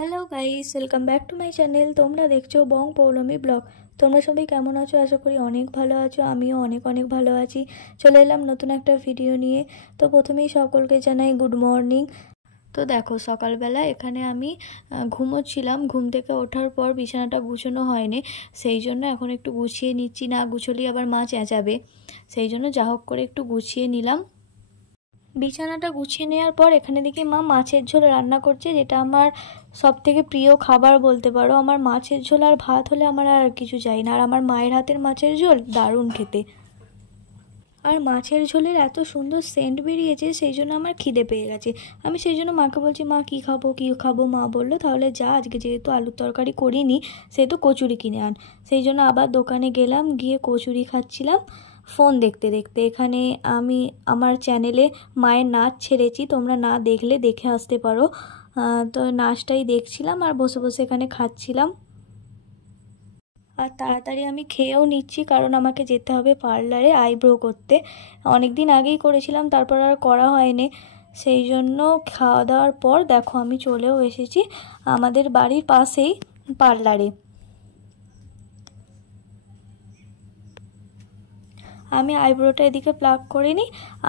Hello guys, welcome back to my channel. তোমরা দেখছো বং Poulami blog. তোমরা সবাই কেমন আছো? আশা করি অনেক ভালো আছো। আমিও অনেক অনেক ভালো আছি। চলে এলাম নতুন একটা ভিডিও নিয়ে। তো প্রথমেই সকলকে জানাই গুড মর্নিং। তো দেখো, সকালবেলা এখানে আমি ঘুমোচ্ছিলাম। ঘুম থেকে ওঠার পর বিছানাটা গুছানো হয়নি, সেই জন্য এখন একটু গুছিয়ে নিচ্ছি। না গুছলেই আবার মা চেঁচাবে, সেই জন্য যা হোক করে একটু গুছিয়ে নিলাম। বিছানাটা গুছিয়ে নেওয়ার পর এখানে দেখি মা মাছের ঝোল রান্না করছে, যেটা আমার সব থেকে প্রিয় খাবার বলতে পারো। আমার মাছের ঝোল আর ভাত হলে আমার আর কিছু চাই না। আর আমার মায়ের হাতের মাছের ঝোল দারুণ খেতে। আর মাছের ঝোলের এত সুন্দর সেন্ট বেরিয়েছে, সেই জন্য আমার খিদে পেয়ে গেছে। আমি সেই জন্য মাকে বলছি, মা কী খাবো কী খাবো? মা বললো তাহলে যা, আজকে যেহেতু আলুর তরকারি করিনি সেহেতু কচুরি কিনে আন। সেই জন্য আবার দোকানে গেলাম, গিয়ে কচুরি খাচ্ছিলাম ফোন দেখতে দেখতে। এখানে আমি আমার চ্যানেলে মায়ের নাচ ছেড়েছি, তোমরা না দেখলে দেখে আসতে পারো। তো নাচটাই দেখছিলাম আর বসে বসে এখানে খাচ্ছিলাম। আর তাড়াতাড়ি আমি খেয়েও নিচ্ছি, কারণ আমাকে যেতে হবে পার্লারে আইব্রো করতে। অনেক দিন আগেই করেছিলাম, তারপর আর করা হয়নি। সেই জন্য খাওয়া দাওয়ার পর দেখো আমি চলেও এসেছি আমাদের বাড়ির পাশেই পার্লারে। আমি আইব্রোটা এদিকে প্লাক করে নিই,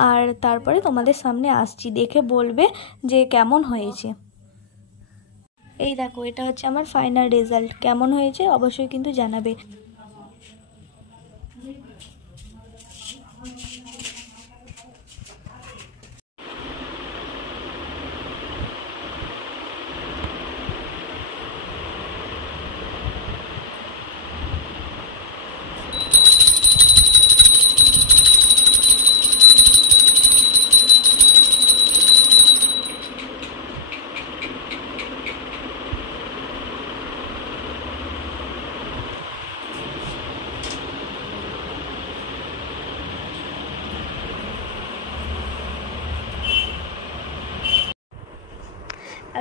আর তারপরে তোমাদের সামনে আসছি, দেখে বলবে যে কেমন হয়েছে। এই দেখো, এটা হচ্ছে আমার ফাইনাল রেজাল্ট। কেমন হয়েছে অবশ্যই কিন্তু জানাবে।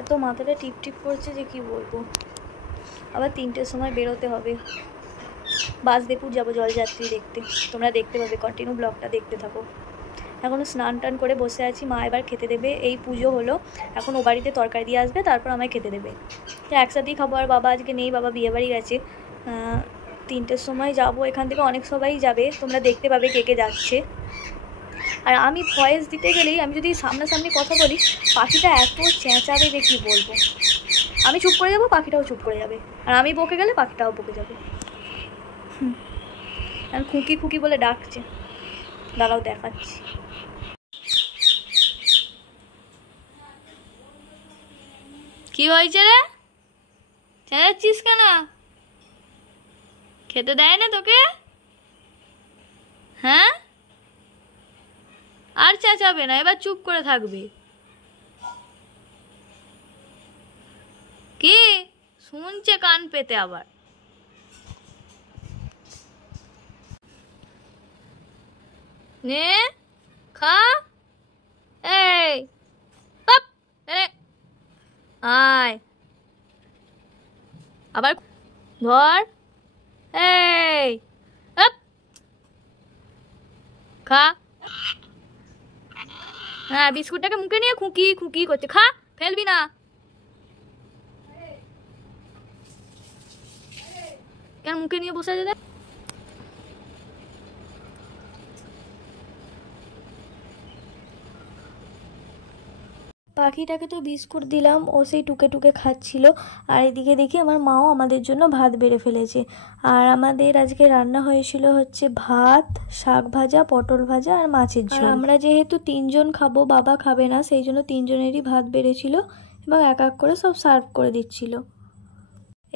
এত মাথাটা টিপ টিপ করছে যে কি বলবো। আবার 3টের সময় বেরোতে হবে, বাসদেপুর যাবো জলযাত্রী দেখতে। তোমরা দেখতে পাবে, কন্টিনিউ ব্লগটা দেখতে থাকো। এখনও স্নান টান করে বসে আছি, মা এবার খেতে দেবে। এই পুজো হলো, এখন ও বাড়িতে তরকারি দিয়ে আসবে, তারপর আমায় খেতে দেবে। তো একসাথেই খাবো। আর বাবা আজকে নেই, বাবা বিয়ে বাড়ি গেছে। 3টের সময় যাবো, এখান থেকে অনেক সবাই যাবে, তোমরা দেখতে পাবে কে কে যাচ্ছে। আর আমি ভয়েস দিতে গেলেই, আমি যদি সামনাসামনি কথা বলি, পাখিটা এত চেঁচাবে যে কী বলবো। আমি চুপ করে যাবো, পাখিটাও চুপ করে যাবে। আর আমি বকে গেলে পাখিটাও বকে যাবে। আর খুকি খুকি বলে ডাকছে, দাঁড়াও দেখাচ্ছি। কি হয়েছে রে? চেঁচাচ্ছিস কেন? খেতে দেয় না তোকে? হ্যাঁ, আর চেঁচাবে না, এবার চুপ করে থাকবে। কি শুনছে কান পেতে আবার? নে খা, এই আয় আবার ধর, এই খা। হ্যাঁ, বিস্কুটটাকে মুখে নিয়ে খুকি খুকি করছে। খা, ফেলবি না। কেন মুখে নিয়ে বসে আছে? পাখিটাকে তো বিস্কুট দিলাম, ও সেই টুকে টুকে খাচ্ছিল। আর এদিকে দেখি আমার মাও আমাদের জন্য ভাত বেড়ে ফেলেছে। আর আমাদের আজকে রান্না হয়েছিল হচ্ছে ভাত, শাক ভাজা, পটল ভাজা আর মাছের ঝোল। আমরা যেহেতু 3জন খাবো, বাবা খাবে না, সেই জন্য 3জনেরই ভাত বেড়েছিল এবং এক এক করে সব সার্ভ করে দিচ্ছিল।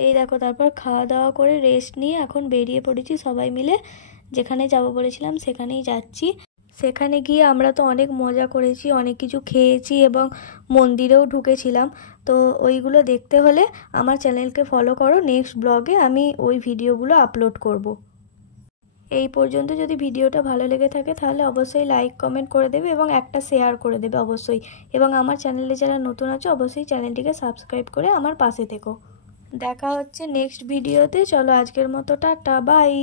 এই দেখো, তারপর খাওয়া দাওয়া করে রেস্ট নিয়ে এখন বেরিয়ে পড়েছি সবাই মিলে। যেখানে যাব বলেছিলাম সেখানেই যাচ্ছি। সেখানে গিয়ে আমরা তো অনেক মজা করেছি, অনেক কিছু খেয়েছি এবং মন্দিরেও ঢুকেছিলাম। তো ওইগুলো দেখতে হলে আমার চ্যানেলকে ফলো করো। নেক্সট ব্লগে আমি ওই ভিডিওগুলো আপলোড করব। এই পর্যন্ত যদি ভিডিওটা ভালো লেগে থাকে তাহলে অবশ্যই লাইক কমেন্ট করে দেবে এবং একটা শেয়ার করে দেবে অবশ্যই। এবং আমার চ্যানেলে যারা নতুন আছে অবশ্যই চ্যানেলটিকে সাবস্ক্রাইব করে আমার পাশে থেকো। দেখা হচ্ছে নেক্সট ভিডিওতে। চলো আজকের মতো টাটা, বাই।